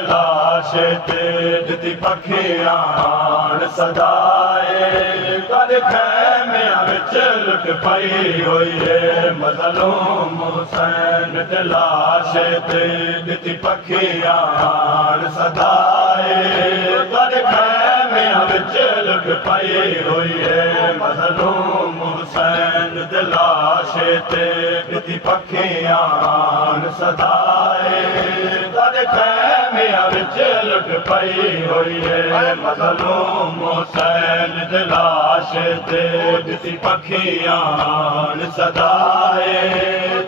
लाश ते दिती पखियां सदाए कर खैमियां विच लुट पई होई है मज़लूम हुसैन ते लाश ते दिती पखियां सदाए कर खैमियां विच लुट पई होई है मज़लूम हुसैन ते लाश ते दिती पखियां सदाए कर खैमियां विच लुट पई होई है मज़लूम हुसैन ते लाश ते दिती पखियां सदाए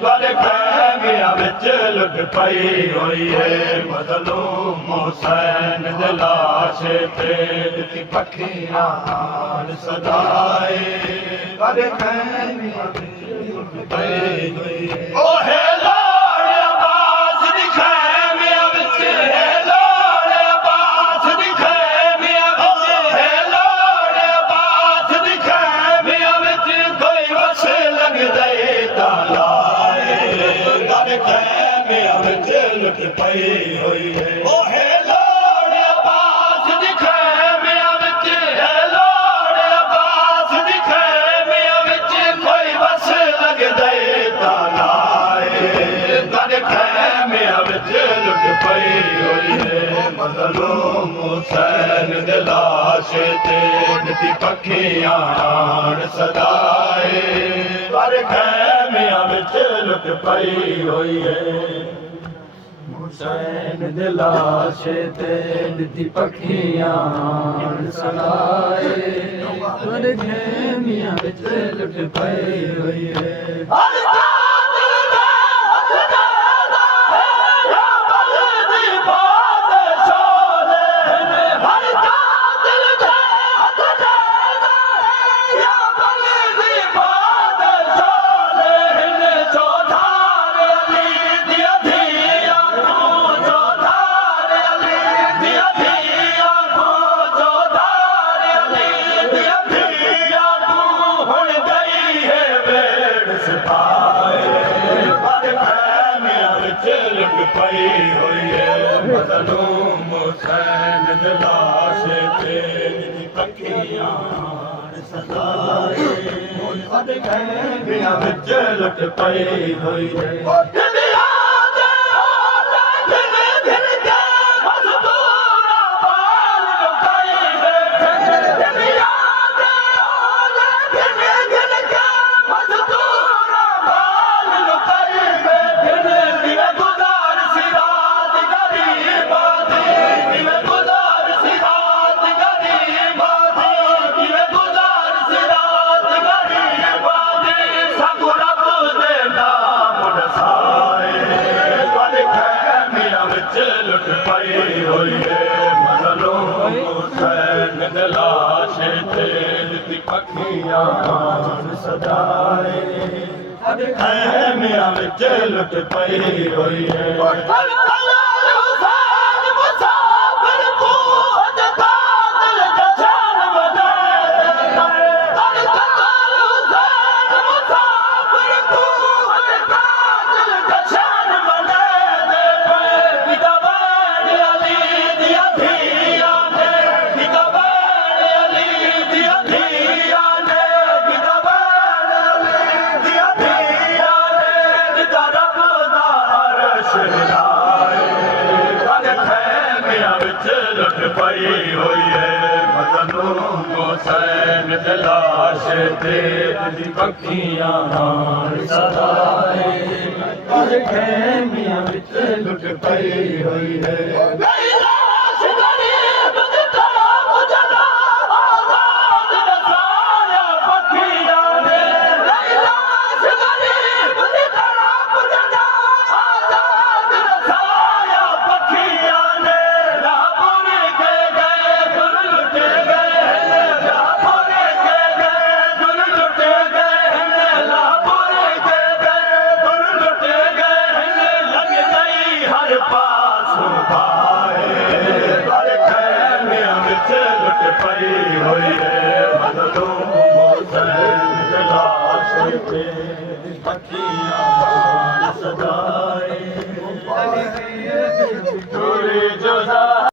कर खैमियां विच लुट पई होई है मज़लूम हुसैन ते लाश ते दिती पखियां सदाए कर खैमियां विच लुट पई होई है ओ है लुट पई होई है ओ है लोड़ अब्बास दी खैमियां विच है लोड़ अब्बास दी खैमियां विच कोई बस लगदे तालाए कर खैमियां विच लुट पई होई है मज़लूम हुसैन दे लाश ते दिती पखियां सदाए कर खैमियां विच लुट पई होई है हुसैन दे लाश ते दिती पखियां सदाए कर खैमियां विच लुट पई होई है लुट पई होई है मज़लूम हुसैन दे लाश ते दिती पखियां सदाए कर खैमियां विच लुट पई होई है लुट पई होई है मज़लूम हुसैन दे लाश ते दिती पखियां सदाए कर खैमियां विच लुट पई होई है लुट पई होई है मज़लूम हुसैन दे लाश ते दिती पखियां सदाए कर खैमियां विच लुट पई होई है पई होई है मज़लूम हुसैन दे लाश ते पखियां